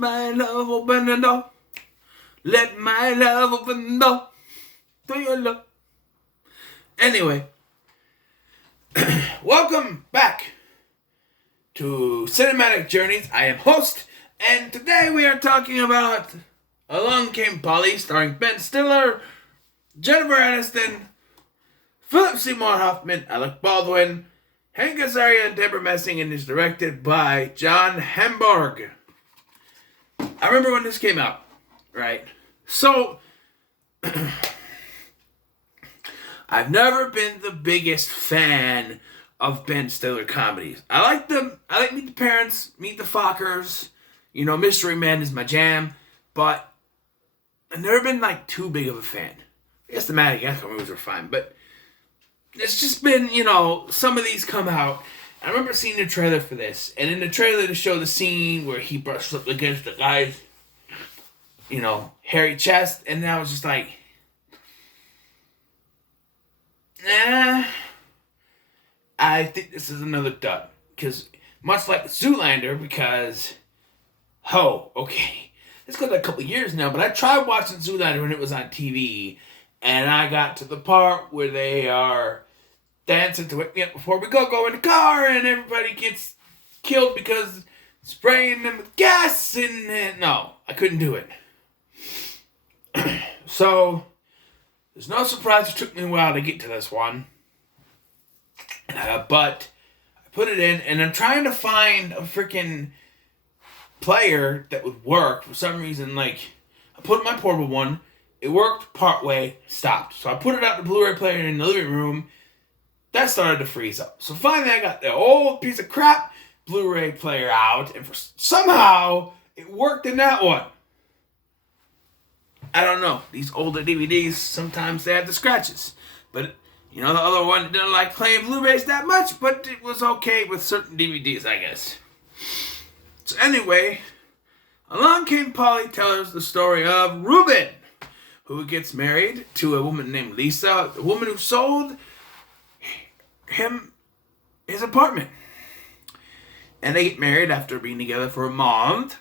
my love open the door. Let my love open the door to your love. Anyway, welcome back to Cinematic Journeys. I am host, and today we are talking about Along Came Polly, starring Ben Stiller, Jennifer Aniston, Philip Seymour Hoffman, Alec Baldwin, Hank Azaria, and Deborah Messing, and is directed by John Hamburg. I remember when this came out, right? So, I've never been the biggest fan of Ben Stiller comedies. I like them. I like Meet the Parents, Meet the Fockers. You know, Mystery Men is my jam. But I've never been, too big of a fan. I guess the Madagascar movies were fine. But it's just been, some of these come out. I remember seeing the trailer for this. And in the trailer, they show the scene where he brushed up against the guy's, hairy chest. And I was just like, nah, I think this is another dud. Because much like Zoolander, okay. It's been a couple years now, but I tried watching Zoolander when it was on TV. And I got to the part where they are dancing to Wake Me Up Before We Go in the car, and everybody gets killed because spraying them with gas, and no, I couldn't do it. So, there's no surprise it took me a while to get to this one. But I put it in, and I'm trying to find a freaking player that would work. For some reason, I put in my portable one, it worked partway, stopped. So I put it out the Blu-ray player in the living room. That started to freeze up. So finally I got the old piece of crap Blu-ray player out, and somehow it worked in that one. I don't know. These older DVDs, sometimes they have the scratches. But, the other one didn't like playing Blu-rays that much, but it was okay with certain DVDs, I guess. So anyway, Along Came Polly tells the story of Ruben, who gets married to a woman named Lisa, the woman who sold him his apartment. And they get married after being together for a month.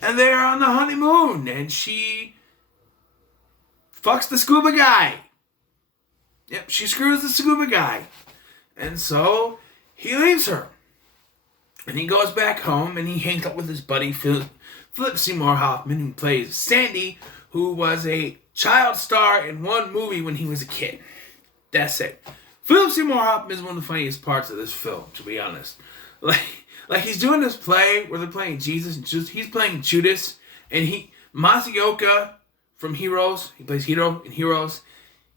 And they're on the honeymoon. And she fucks the scuba guy. Yep, she screws the scuba guy. And so he leaves her. And he goes back home and he hangs out with his buddy Philip Seymour Hoffman, who plays Sandy, who was a child star in one movie when he was a kid. That's it. Philip Seymour Hoffman is one of the funniest parts of this film, to be honest. Like he's doing this play where they're playing Jesus, and he's playing Judas, and Masayoka from Heroes, he plays Hiro in Heroes,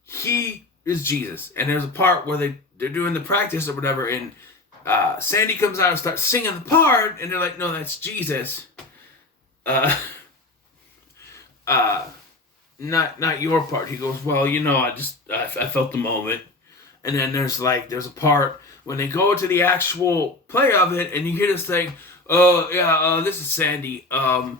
he is Jesus. And there's a part where they're doing the practice or whatever, and Sandy comes out and starts singing the part, and they're like, no, that's Jesus. Not your part. He goes, well, I felt the moment. And then there's a part when they go to the actual play of it, and you hear this thing, this is Sandy. I'm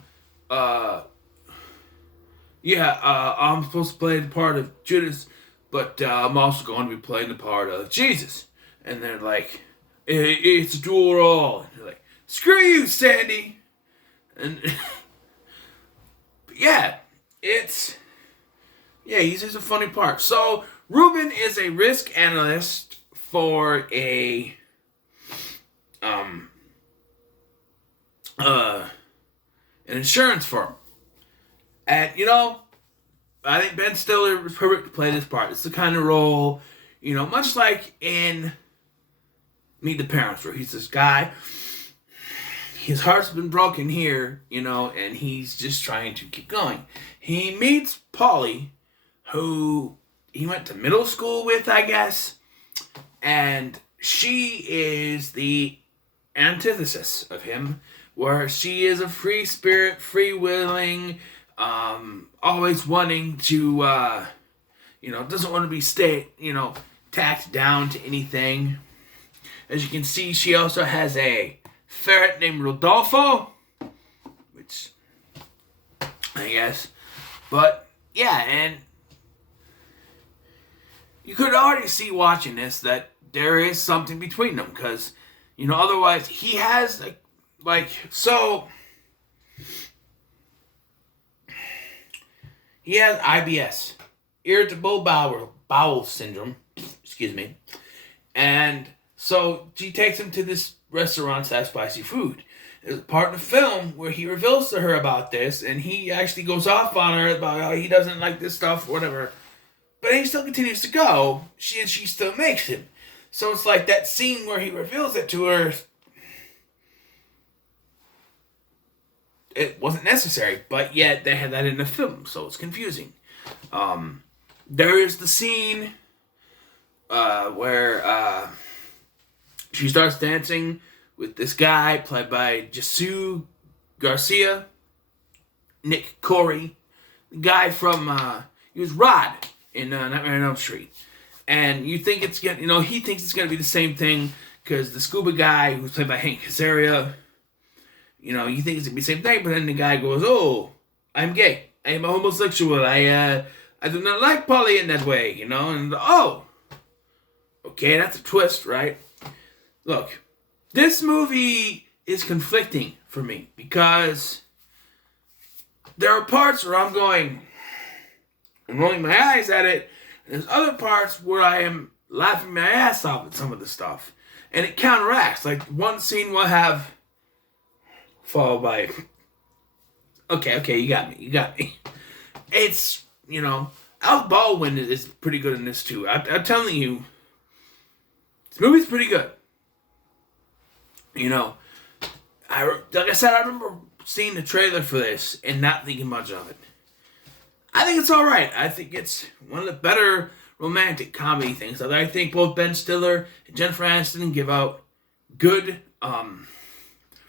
supposed to play the part of Judas, but I'm also going to be playing the part of Jesus. And they're like, it's a dual role. And they're like, screw you, Sandy. And he's a funny part. So Ruben is a risk analyst for an insurance firm. And, I think Ben Stiller was perfect to play this part. It's the kind of role, much like in Meet the Parents, where he's this guy, his heart's been broken here, and he's just trying to keep going. He meets Polly, who he went to middle school with, I guess, and she is the antithesis of him, where she is a free spirit, free-willing, always wanting to, doesn't want to be tacked down to anything. As you can see, she also has a ferret named Rodolfo, which, I guess, but, yeah, and you could already see watching this that there is something between them, because, otherwise, he has, so, he has IBS, irritable bowel syndrome. Excuse me. And so she takes him to this restaurant that has spicy food. There's a part in the film where he reveals to her about this, and he actually goes off on her about how he doesn't like this stuff or whatever. But he still continues to go. She still makes him. So it's like that scene where he reveals it to her. It wasn't necessary, but yet they had that in the film, so it's confusing. There is the scene where she starts dancing with this guy played by Jesus Garcia, Nick Corey, the guy from he was Rod in Nightmare on Elm Street, and you think it's gonna, he thinks it's gonna be the same thing because the scuba guy who's played by Hank Azaria, you think it's gonna be the same thing, but then the guy goes, "Oh, I'm gay. I am a homosexual. I do not like Polly in that way, and oh, okay, that's a twist, right?" Look, this movie is conflicting for me because there are parts where I'm rolling my eyes at it, and there's other parts where I am laughing my ass off at some of the stuff. And it counteracts. Like, one scene will have, followed by, okay, you got me. It's, Alec Baldwin is pretty good in this too. I'm telling you, this movie's pretty good. Like I said, I remember seeing the trailer for this and not thinking much of it. I think it's alright. I think it's one of the better romantic comedy things. I think both Ben Stiller and Jennifer Aniston give out good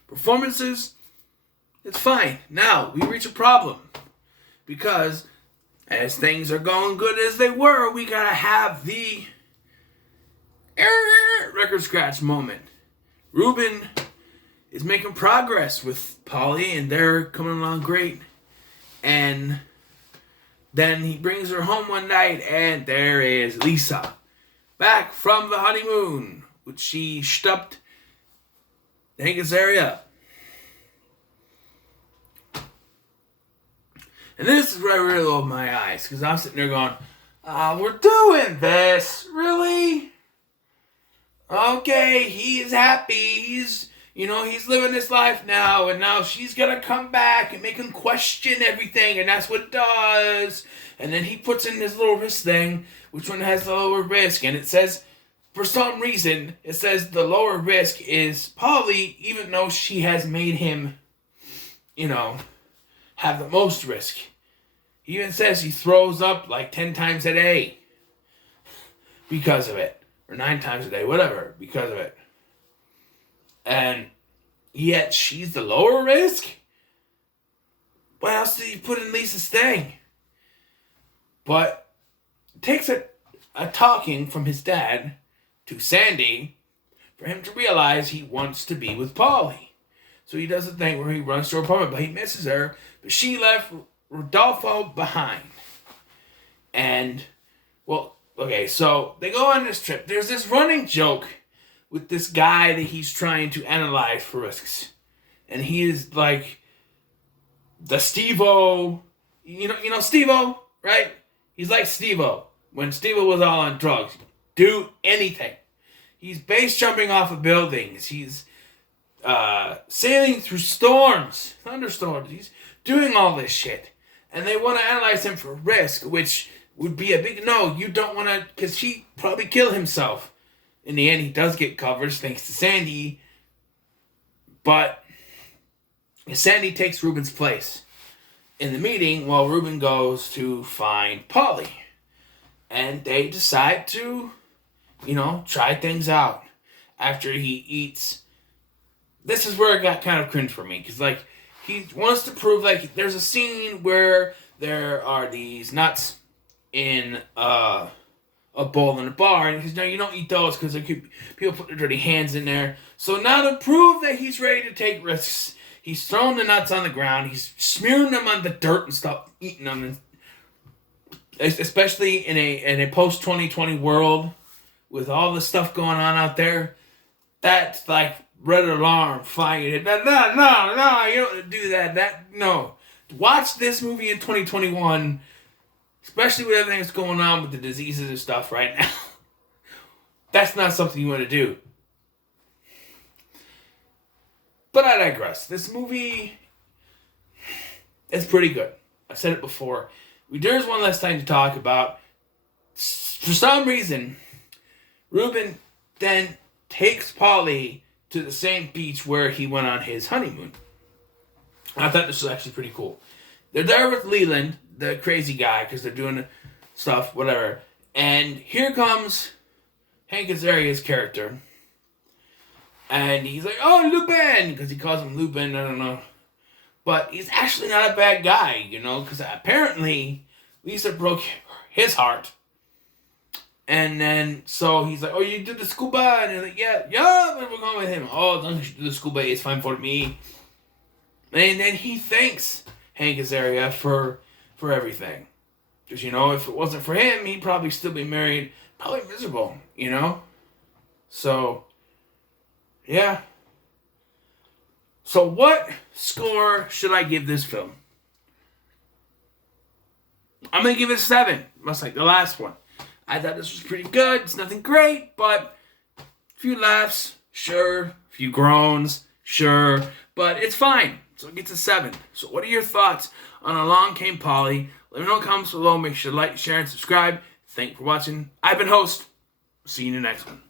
performances. It's fine. Now, we reach a problem. Because as things are going good as they were, we gotta have the record scratch moment. Ruben is making progress with Polly, and they're coming along great. And then he brings her home one night, and there is Lisa, back from the honeymoon, which she stuffed Hank Azaria. And this is where I really opened my eyes, because I'm sitting there going, we're doing this? Really? Okay, he's happy, he's living his life now, and now she's gonna come back and make him question everything, and that's what it does. And then he puts in his little wrist thing, which one has the lower risk, and it says, for some reason, it says the lower risk is Polly, even though she has made him, have the most risk. He even says he throws up like 10 times a day because of it. Or 9 times a day, whatever, because of it. And yet she's the lower risk? What else did he put in Lisa's thing? But it takes a talking from his dad to Sandy for him to realize he wants to be with Polly. So he does a thing where he runs to her apartment, but he misses her. But she left Rodolfo behind. And, okay, so they go on this trip. There's this running joke with this guy that he's trying to analyze for risks. And he is like the Steve-O. You know Steve-O, right? He's like Steve-O. When Steve-O was all on drugs. Do anything. He's base jumping off of buildings. He's sailing through storms, thunderstorms. He's doing all this shit. And they want to analyze him for risk, which would be a big no. You don't want to, because he probably kill himself. In the end, he does get coverage thanks to Sandy. But Sandy takes Ruben's place in the meeting while Ruben goes to find Polly. And they decide to, try things out. After he eats. This is where it got kind of cringe for me. Because, he wants to prove, there's a scene where there are these nuts in a bowl in a bar, and he says, no, you don't eat those because people put their dirty hands in there. So now to prove that he's ready to take risks, he's throwing the nuts on the ground, he's smearing them on the dirt and stuff, eating them, and especially in a post-2020 world with all the stuff going on out there. That's like red alarm flying. No, you don't do that. No. Watch this movie in 2021 Especially with everything that's going on with the diseases and stuff right now. That's not something you want to do. But I digress. This movie is pretty good. I've said it before. There's one less thing to talk about. For some reason, Ruben then takes Polly to the same beach where he went on his honeymoon. I thought this was actually pretty cool. They're there with Leland, the crazy guy, because they're doing stuff, whatever. And here comes Hank Azaria's character. And he's like, oh, Lupin! Because he calls him Lupin, I don't know. But he's actually not a bad guy, you know, because apparently Lisa broke his heart. And then, so he's like, oh, you did the scuba? And he's like, yeah, but we're going with him. Oh, don't you do the scuba, it's fine for me. And then he thanks Hank Azaria for everything. Because, you know, if it wasn't for him, he'd probably still be married, probably miserable, you know? So, yeah. So what score should I give this film? I'm going to give it a 7. Much like the last one. I thought this was pretty good. It's nothing great, but a few laughs, sure. A few groans, sure. But it's fine. So it gets a 7. So what are your thoughts on Along Came Polly? Let me know in the comments below. Make sure to like, share, and subscribe. Thank you for watching. I've been host. See you in the next one.